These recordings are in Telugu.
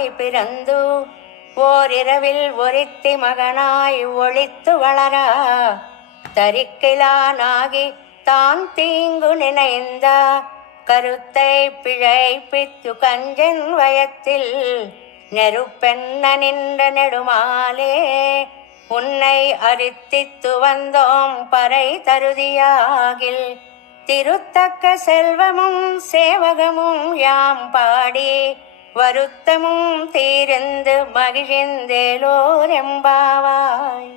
மகனாய் பிறந்து ஓரிரவில் ஒரித்தி மகனாய் ஒளித்து வளரா தரிக்கிலானாகி தான் தீங்கு நினைந்த கருத்தை பிழைப்பித்து கஞ்சன் வயத்தில் நெருப்பென்ன நின்ற நெடுமாலே உன்னை அரித்தித்து வந்தோம் பறை தருதியாகில் திருத்தக்க செல்வமும் சேவகமும் யாம் பாடி வருத்தமும் తీరెందు మగిజిందేలోరెంబావాయ్.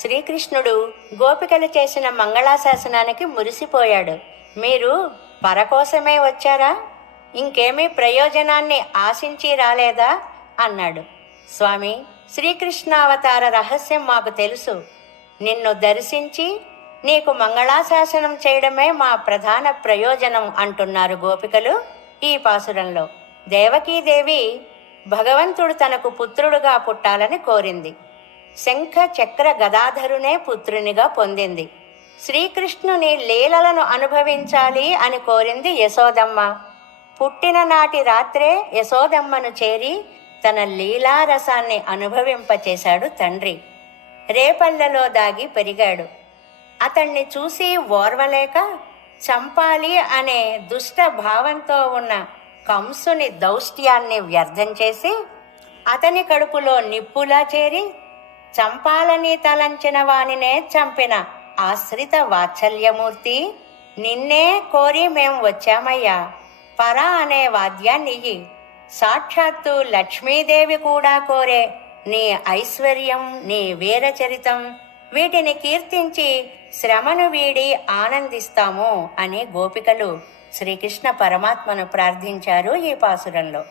శ్రీకృష్ణుడు గోపికలు చేసిన మంగళాశాసనానికి మురిసిపోయాడు. మీరు పరకోసమే వచ్చారా? ఇంకేమీ ప్రయోజనాన్ని ఆశించి రాలేదా అన్నాడు. స్వామి, శ్రీకృష్ణావతార రహస్యం మాకు తెలుసు. నిన్ను దర్శించి నీకు మంగళాశాసనం చేయడమే మా ప్రధాన ప్రయోజనం అంటున్నారు గోపికలు ఈ పాసురంలో. దేవకీదేవి భగవంతుడు తనకు పుత్రుడుగా పుట్టాలని కోరింది. శంఖ చక్ర గదాధరునే పుత్రునిగా పొందింది. శ్రీకృష్ణుని లీలలను అనుభవించాలి అని కోరింది యశోదమ్మ. పుట్టిన నాటి రాత్రే యశోదమ్మను చేరి తన లీలారసాన్ని అనుభవింపచేశాడు తండ్రి. రేపళ్లలో దాగి పెరిగాడు. అతన్ని చూసి ఓర్వలేక చంపాలి అనే దుష్ట భావంతో ఉన్న కంసుని దౌష్ట్యాన్ని వ్యర్థం చేసి అతని కడుపులో నిప్పులా చేరి చంపాలని తలంచిన వానినే చంపిన ఆశ్రిత వాత్సల్యమూర్తి, నిన్నే కోరి మేం వచ్చామయ్యా. పర అనే వాద్యాన్నియ్యి. సాక్షాత్తు లక్ష్మీదేవి కూడా కోరే నీ ఐశ్వర్యం, నీ వీరచరితం, వీటిని కీర్తించి శ్రమను వీడి ఆనందిస్తాము అని గోపికలు శ్రీకృష్ణ పరమాత్మను ప్రార్థించారు ఈ పాసురంలో.